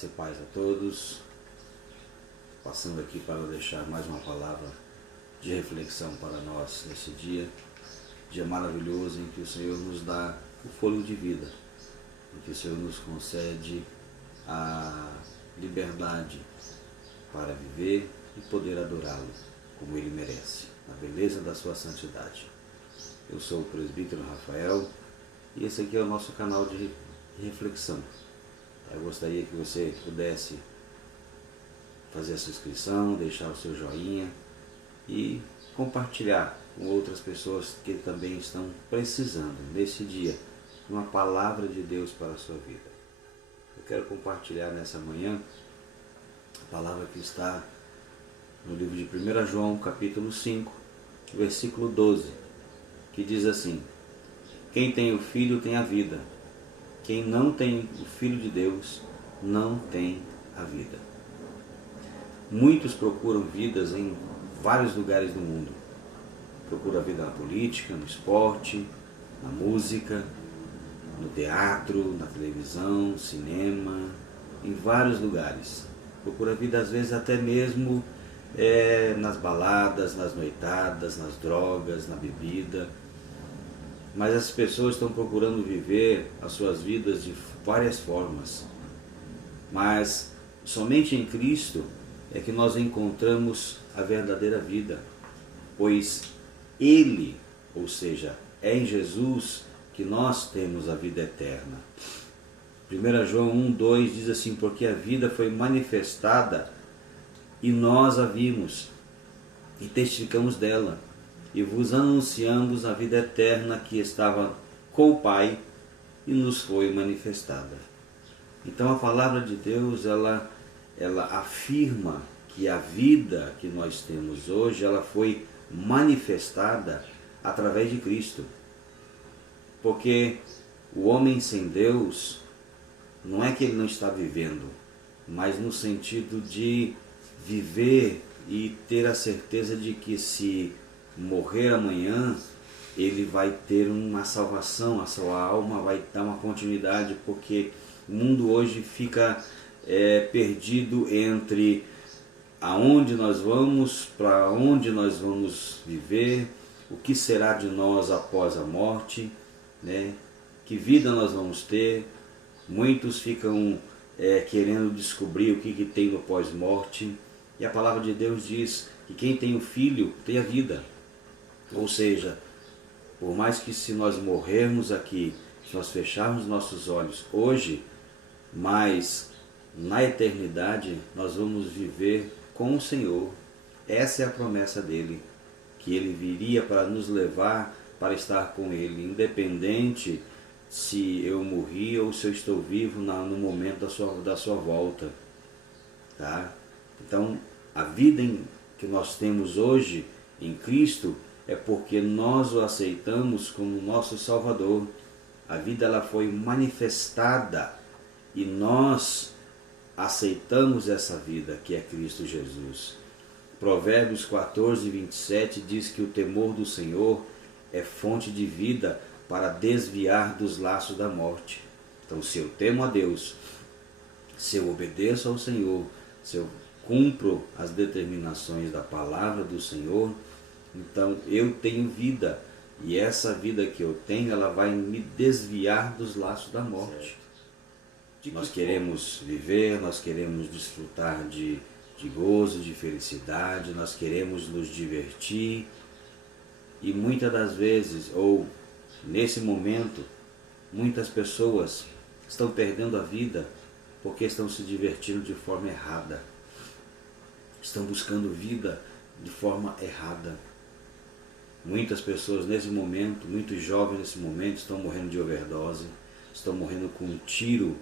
Graça e paz a todos. Passando aqui para deixar mais uma palavra de reflexão para nós nesse dia. Dia maravilhoso em que o Senhor nos dá o fôlego de vida, em que o Senhor nos concede a liberdade para viver e poder adorá-lo como Ele merece, na beleza da sua santidade. Eu sou o presbítero Rafael e esse aqui é o nosso canal de reflexão. Eu gostaria que você pudesse fazer a sua inscrição, deixar o seu joinha e compartilhar com outras pessoas que também estão precisando, nesse dia, de uma palavra de Deus para a sua vida. Eu quero compartilhar nessa manhã a palavra que está no livro de 1 João, capítulo 5, versículo 12, que diz assim: quem tem o Filho tem a vida, quem não tem o Filho de Deus não tem a vida. Muitos procuram vidas em vários lugares do mundo. Procuram a vida na política, no esporte, na música, no teatro, na televisão, cinema, em vários lugares. Procura a vida às vezes até mesmo nas baladas, nas noitadas, nas drogas, na bebida. Mas as pessoas estão procurando viver as suas vidas de várias formas. Mas somente em Cristo é que nós encontramos a verdadeira vida, pois Ele, ou seja, é em Jesus que nós temos a vida eterna. 1 João 1,2 diz assim: porque a vida foi manifestada e nós a vimos e testificamos dela e vos anunciamos a vida eterna que estava com o Pai e nos foi manifestada. Então a palavra de Deus, ela afirma que a vida que nós temos hoje, ela foi manifestada através de Cristo. Porque o homem sem Deus, não é que ele não está vivendo, mas no sentido de viver e ter a certeza de que se morrer amanhã, ele vai ter uma salvação, a sua alma vai dar uma continuidade, porque o mundo hoje fica perdido entre aonde nós vamos, para onde nós vamos viver, o que será de nós após a morte, né? Que vida nós vamos ter. Muitos ficam querendo descobrir o que tem no pós-morte, e a palavra de Deus diz que quem tem o Filho tem a vida. Ou seja, por mais que se nós morrermos aqui, se nós fecharmos nossos olhos hoje, mas na eternidade nós vamos viver com o Senhor. Essa é a promessa dele, que ele viria para nos levar para estar com ele, independente se eu morri ou se eu estou vivo no momento da sua volta. Tá? Então, a vida que nós temos hoje em Cristo é porque nós o aceitamos como nosso Salvador. A vida ela foi manifestada e nós aceitamos essa vida que é Cristo Jesus. Provérbios 14, 27 diz que o temor do Senhor é fonte de vida para desviar dos laços da morte. Então, se eu temo a Deus, se eu obedeço ao Senhor, se eu cumpro as determinações da palavra do Senhor, então eu tenho vida. E essa vida que eu tenho, ela vai me desviar dos laços da morte. Nós queremos viver, nós queremos desfrutar de gozo, de felicidade, nós queremos nos divertir. E muitas das vezes, ou nesse momento, muitas pessoas estão perdendo a vida porque estão se divertindo de forma errada. Estão buscando vida de forma errada. Muitas pessoas nesse momento, muitos jovens nesse momento, estão morrendo de overdose, estão morrendo com um tiro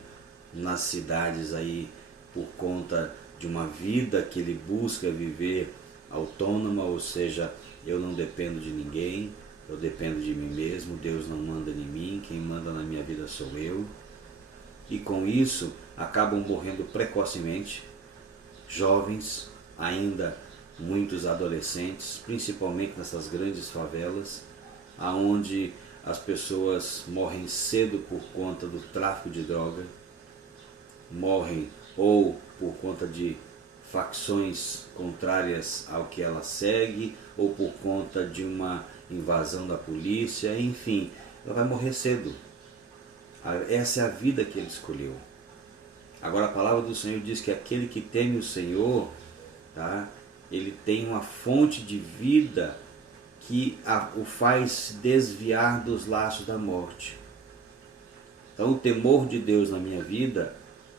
nas cidades aí por conta de uma vida que ele busca viver autônoma, ou seja, eu não dependo de ninguém, eu dependo de mim mesmo, Deus não manda em mim, quem manda na minha vida sou eu. E com isso acabam morrendo precocemente, jovens, ainda muitos adolescentes, principalmente nessas grandes favelas, aonde as pessoas morrem cedo por conta do tráfico de droga, morrem ou por conta de facções contrárias ao que ela segue, ou por conta de uma invasão da polícia, enfim, ela vai morrer cedo. Essa é a vida que ele escolheu. Agora a palavra do Senhor diz que aquele que teme o Senhor, tá, ele tem uma fonte de vida que o faz desviar dos laços da morte. Então o temor de Deus na minha vida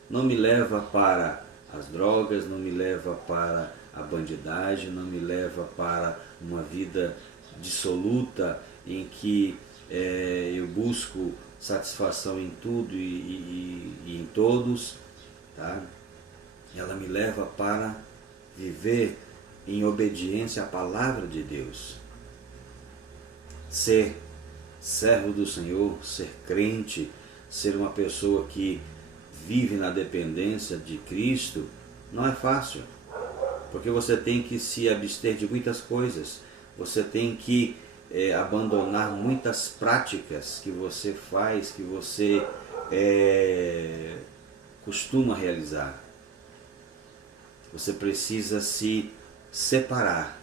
não me leva para as drogas, não me leva para a bandidagem, não me leva para uma vida dissoluta em que eu busco satisfação em tudo e em todos, tá? Ela me leva para viver em obediência à palavra de Deus. Ser servo do Senhor, ser crente, ser uma pessoa que vive na dependência de Cristo, não é fácil, porque você tem que se abster de muitas coisas, você tem que abandonar muitas práticas que você faz, que você costuma realizar. Você precisa se separar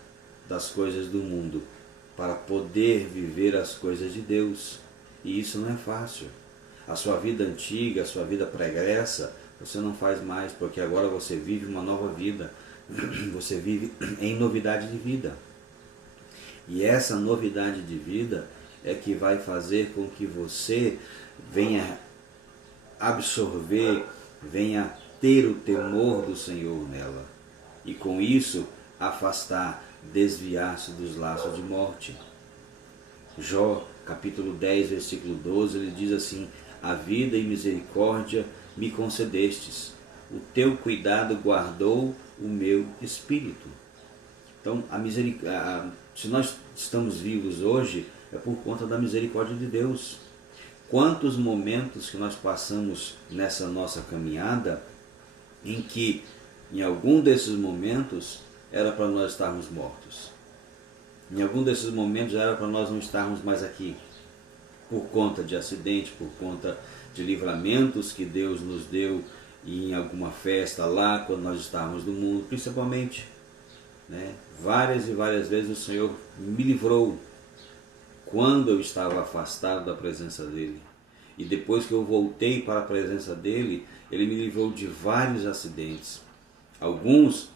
das coisas do mundo para poder viver as coisas de Deus, e isso não é fácil. A sua vida antiga, a sua vida pregressa, você não faz mais, porque agora você vive uma nova vida, você vive em novidade de vida. E essa novidade de vida é que vai fazer com que você venha absorver, venha ter o temor do Senhor nela. E com isso, afastar, desviar-se dos laços de morte. Jó, capítulo 10, versículo 12, ele diz assim: a vida e misericórdia me concedestes, o teu cuidado guardou o meu espírito. Então, se nós estamos vivos hoje, é por conta da misericórdia de Deus. Quantos momentos que nós passamos nessa nossa caminhada em que, em algum desses momentos, era para nós estarmos mortos. Em algum desses momentos era para nós não estarmos mais aqui, por conta de acidente, por conta de livramentos que Deus nos deu em alguma festa lá, quando nós estávamos no mundo, principalmente. Né? Várias e várias vezes o Senhor me livrou quando eu estava afastado da presença dEle. E depois que eu voltei para a presença dEle, Ele me livrou de vários acidentes. Alguns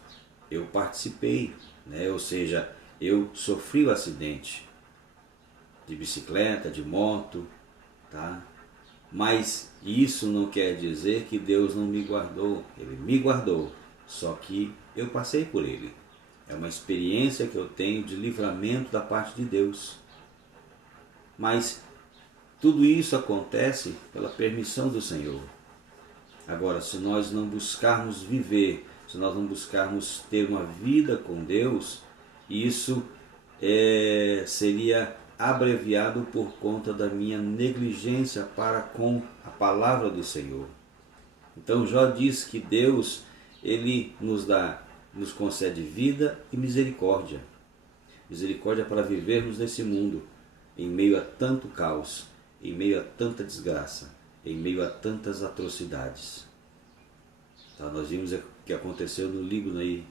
eu participei, né? Ou seja, eu sofri o acidente de bicicleta, de moto, tá? Mas isso não quer dizer que Deus não me guardou. Ele me guardou, só que eu passei por ele. É uma experiência que eu tenho de livramento da parte de Deus. Mas tudo isso acontece pela permissão do Senhor. Agora, se nós não buscarmos viver, se nós não buscarmos ter uma vida com Deus, isso seria abreviado por conta da minha negligência para com a palavra do Senhor. Então Jó diz que Deus, Ele nos concede vida e misericórdia. Misericórdia para vivermos nesse mundo, em meio a tanto caos, em meio a tanta desgraça, em meio a tantas atrocidades. Tá, nós vimos o que aconteceu no Líbano aí,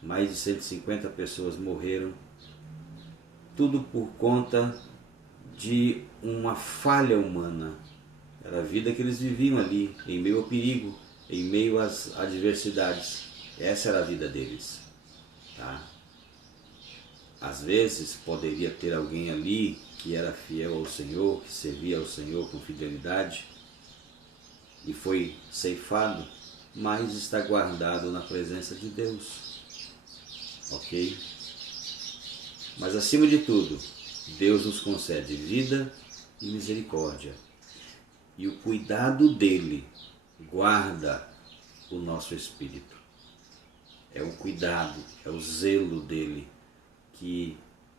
mais de 150 pessoas morreram, tudo por conta de uma falha humana. Era a vida que eles viviam ali, em meio ao perigo, em meio às adversidades. Essa era a vida deles. Tá? Às vezes poderia ter alguém ali que era fiel ao Senhor, que servia ao Senhor com fidelidade e foi ceifado, mas está guardado na presença de Deus. Ok? Mas acima de tudo, Deus nos concede vida e misericórdia. E o cuidado dele guarda o nosso espírito. É o cuidado, é o zelo dele que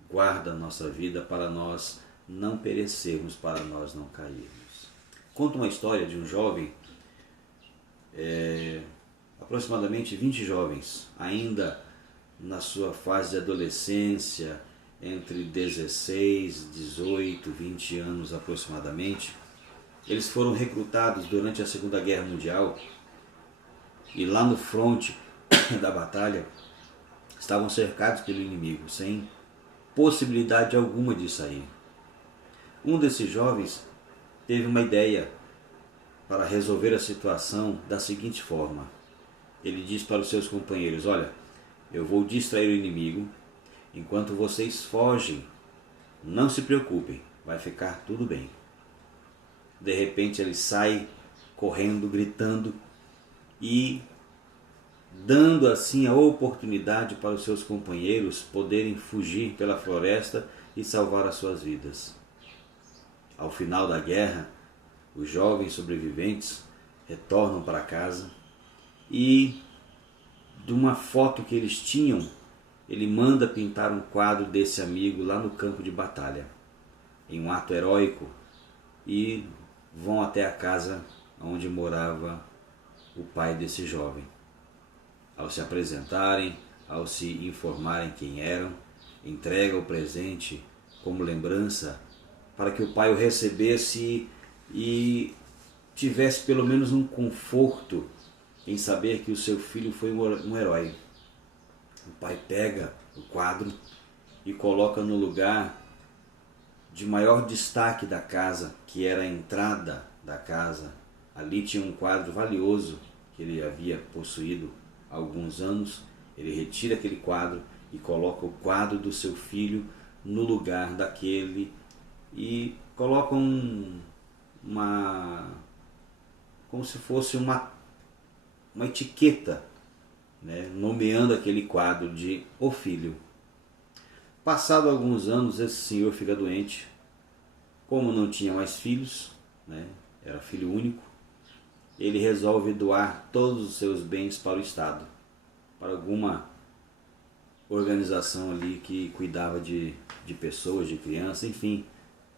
guarda a nossa vida para nós não perecermos, para nós não cairmos. Conta uma história de um jovem, aproximadamente 20 jovens, ainda na sua fase de adolescência, entre 16, 18, 20 anos aproximadamente. Eles foram recrutados durante a Segunda Guerra Mundial e lá no fronte da batalha estavam cercados pelo inimigo, sem possibilidade alguma de sair. Um desses jovens teve uma ideia para resolver a situação da seguinte forma. Ele disse para os seus companheiros: olha, eu vou distrair o inimigo enquanto vocês fogem. Não se preocupem, vai ficar tudo bem. De repente ele sai correndo, gritando e dando assim a oportunidade para os seus companheiros poderem fugir pela floresta e salvar as suas vidas. Ao final da guerra, os jovens sobreviventes retornam para casa e, de uma foto que eles tinham, ele manda pintar um quadro desse amigo lá no campo de batalha, em um ato heróico, e vão até a casa onde morava o pai desse jovem. Ao se apresentarem, ao se informarem quem eram, entrega o presente como lembrança para que o pai o recebesse e tivesse pelo menos um conforto em saber que o seu filho foi um herói. O pai pega o quadro e coloca no lugar de maior destaque da casa, que era a entrada da casa. Ali tinha um quadro valioso que ele havia possuído há alguns anos. Ele retira aquele quadro e coloca o quadro do seu filho no lugar daquele e coloca como se fosse uma etiqueta, né, nomeando aquele quadro de O Filho. Passado alguns anos, esse senhor fica doente. Como não tinha mais filhos, né, era filho único, ele resolve doar todos os seus bens para o Estado, para alguma organização ali que cuidava de pessoas, de crianças, enfim,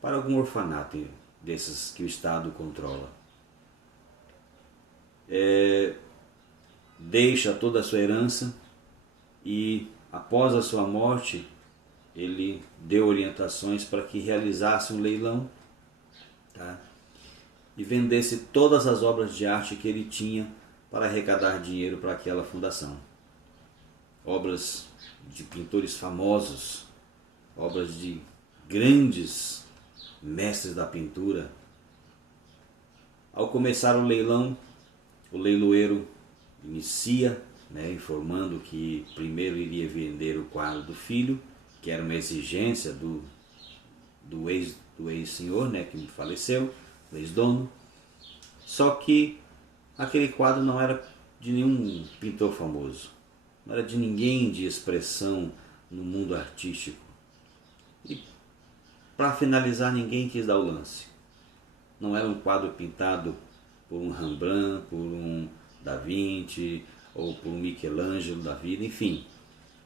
para algum orfanato desses que o Estado controla. Deixa toda a sua herança e, após a sua morte, ele deu orientações para que realizasse um leilão, tá? E vendesse todas as obras de arte que ele tinha para arrecadar dinheiro para aquela fundação. Obras de pintores famosos, obras de grandes mestres da pintura. Ao começar o leilão, o leiloeiro inicia, né, informando que primeiro iria vender o quadro do filho, que era uma exigência do ex-senhor, né, que faleceu, o ex-dono. Só que aquele quadro não era de nenhum pintor famoso, não era de ninguém de expressão no mundo artístico. E para finalizar, ninguém quis dar o lance. Não era um quadro pintado por um Rembrandt, por um Da Vinci ou por um Michelangelo da vida, enfim.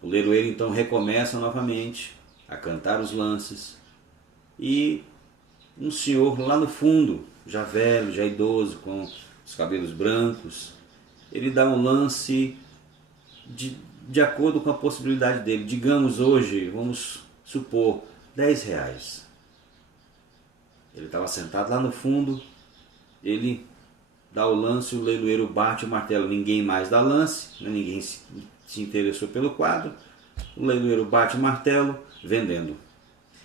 O leiloeiro então recomeça novamente a cantar os lances e um senhor lá no fundo, já velho, já idoso, com os cabelos brancos, ele dá um lance de acordo com a possibilidade dele. Digamos hoje, vamos supor, R$10. Ele estava sentado lá no fundo, ele dá o lance, o leiloeiro bate o martelo, ninguém mais dá lance, né? Ninguém se interessou pelo quadro, o leiloeiro bate o martelo, vendendo.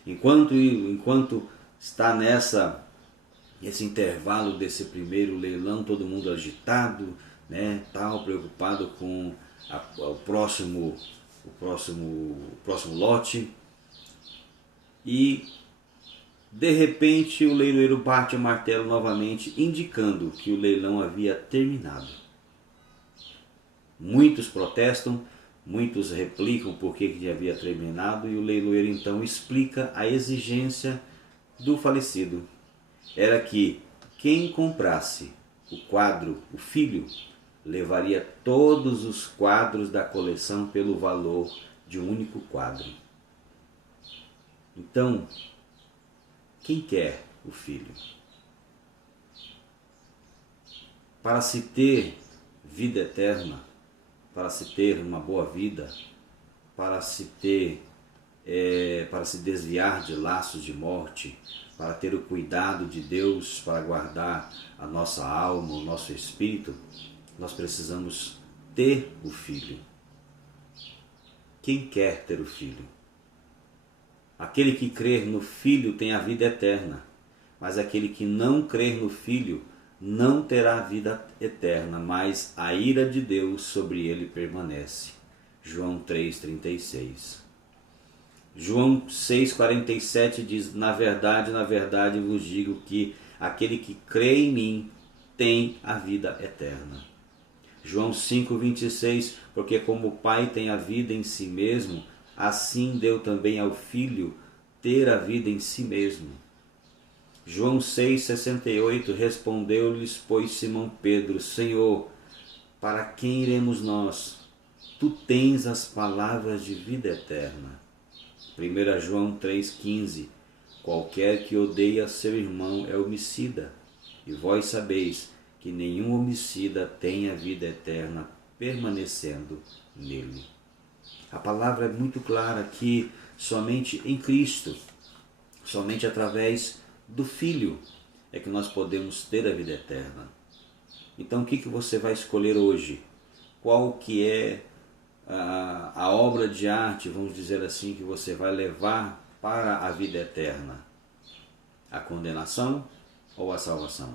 Enquanto está nesse intervalo desse primeiro leilão, todo mundo agitado, né, tal, preocupado com o próximo lote, e de repente o leiloeiro bate o martelo novamente, indicando que o leilão havia terminado. Muitos protestam, muitos replicam por que havia terminado, e o leiloeiro então explica a exigência do falecido. Era que quem comprasse o quadro, o filho, levaria todos os quadros da coleção pelo valor de um único quadro. Então, quem quer o filho? Para se ter vida eterna, para se ter uma boa vida, para se desviar de laços de morte, para ter o cuidado de Deus, para guardar a nossa alma, o nosso espírito, nós precisamos ter o Filho. Quem quer ter o Filho? Aquele que crer no Filho tem a vida eterna, mas aquele que não crer no Filho não terá a vida eterna, mas a ira de Deus sobre ele permanece. João 3,36. João 6,47 diz: na verdade, vos digo que aquele que crê em mim tem a vida eterna. João 5,26, porque como o Pai tem a vida em si mesmo, assim deu também ao Filho ter a vida em si mesmo. João 6,68, respondeu-lhes, pois, Simão Pedro: Senhor, para quem iremos nós? Tu tens as palavras de vida eterna. 1 João 3,15, qualquer que odeia seu irmão é homicida, e vós sabeis que nenhum homicida tem a vida eterna permanecendo nele. A palavra é muito clara que somente em Cristo, somente através do Filho é que nós podemos ter a vida eterna. Então o que você vai escolher hoje? Qual que é a obra de arte, vamos dizer assim, que você vai levar para a vida eterna? A condenação ou a salvação?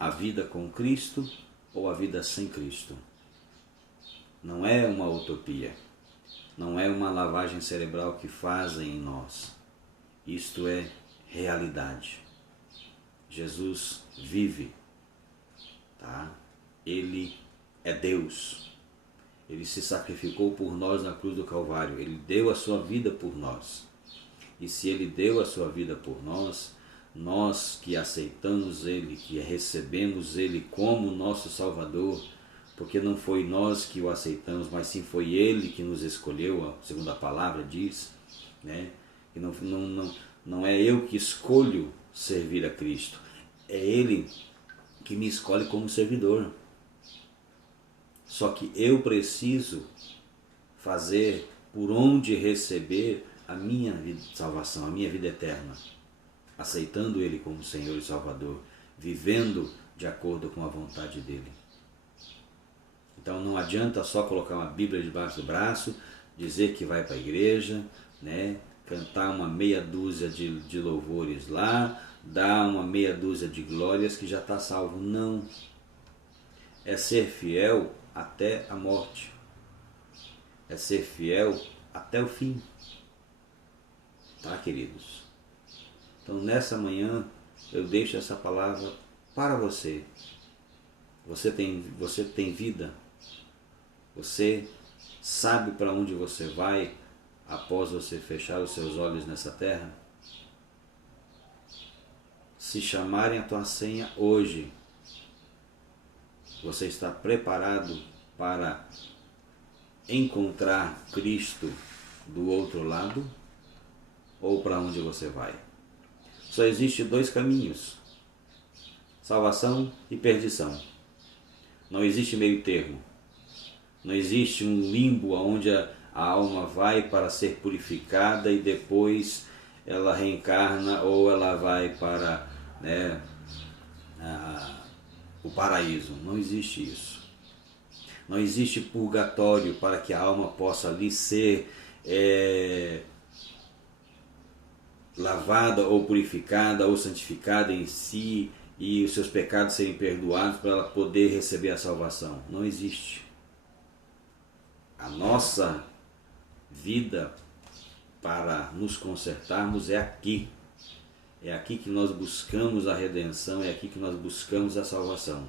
A vida com Cristo ou a vida sem Cristo? Não é uma utopia, não é uma lavagem cerebral que fazem em nós. Isto é realidade. Jesus vive, tá? Ele é Deus. Ele se sacrificou por nós na cruz do Calvário. Ele deu a sua vida por nós. E se Ele deu a sua vida por nós, nós que aceitamos Ele, que recebemos Ele como nosso Salvador, porque não foi nós que o aceitamos, mas sim foi Ele que nos escolheu, segundo a palavra diz, né? Que não é eu que escolho servir a Cristo, é Ele que me escolhe como servidor. Só que eu preciso fazer por onde receber a minha vida de salvação, a minha vida eterna, aceitando Ele como Senhor e Salvador, vivendo de acordo com a vontade dEle. Então não adianta só colocar uma Bíblia debaixo do braço, dizer que vai para a igreja, né? Cantar uma meia dúzia de louvores lá, dar uma meia dúzia de glórias que já está salvo. Não. É ser fiel até a morte. É ser fiel até o fim. Tá, queridos? Então nessa manhã eu deixo essa palavra para você. Você tem vida? Você sabe para onde você vai após você fechar os seus olhos nessa terra? Se chamarem a tua senha hoje, você está preparado para encontrar Cristo do outro lado? Ou para onde você vai? Só existe dois caminhos: salvação e perdição. Não existe meio termo. Não existe um limbo onde a alma vai para ser purificada e depois ela reencarna ou ela vai para, né, o paraíso. Não existe isso. Não existe purgatório para que a alma possa ali ser lavada ou purificada ou santificada em si e os seus pecados serem perdoados para ela poder receber a salvação. Não existe. A nossa vida para nos consertarmos é aqui. É aqui que nós buscamos a redenção, é aqui que nós buscamos a salvação.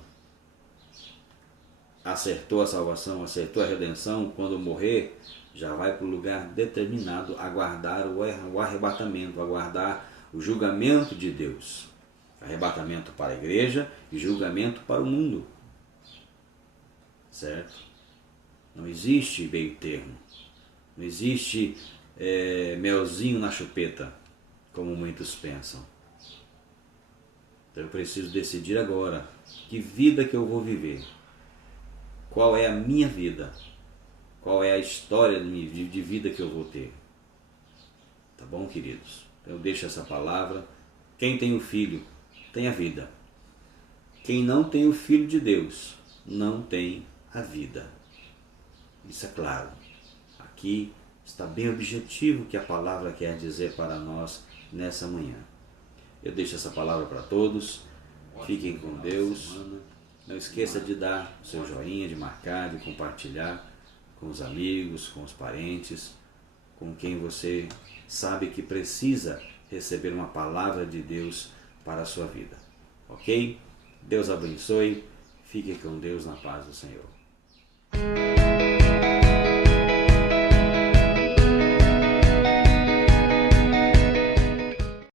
Acertou a salvação, acertou a redenção, quando morrer, já vai para o lugar determinado, aguardar o arrebatamento, aguardar o julgamento de Deus. Arrebatamento para a igreja e julgamento para o mundo. Certo? Não existe meio termo. Não existe melzinho na chupeta, como muitos pensam. Então eu preciso decidir agora que vida que eu vou viver. Qual é a minha vida? Qual é a história de vida que eu vou ter? Tá bom, queridos? Então eu deixo essa palavra. Quem tem o Filho tem a vida. Quem não tem o Filho de Deus não tem a vida. Isso é claro. Aqui está bem objetivo o que a palavra quer dizer para nós nessa manhã. Eu deixo essa palavra para todos. Fiquem com Deus. Não esqueça de dar o seu joinha, de marcar, de compartilhar com os amigos, com os parentes, com quem você sabe que precisa receber uma palavra de Deus para a sua vida. Ok? Deus abençoe. Fique com Deus na paz do Senhor.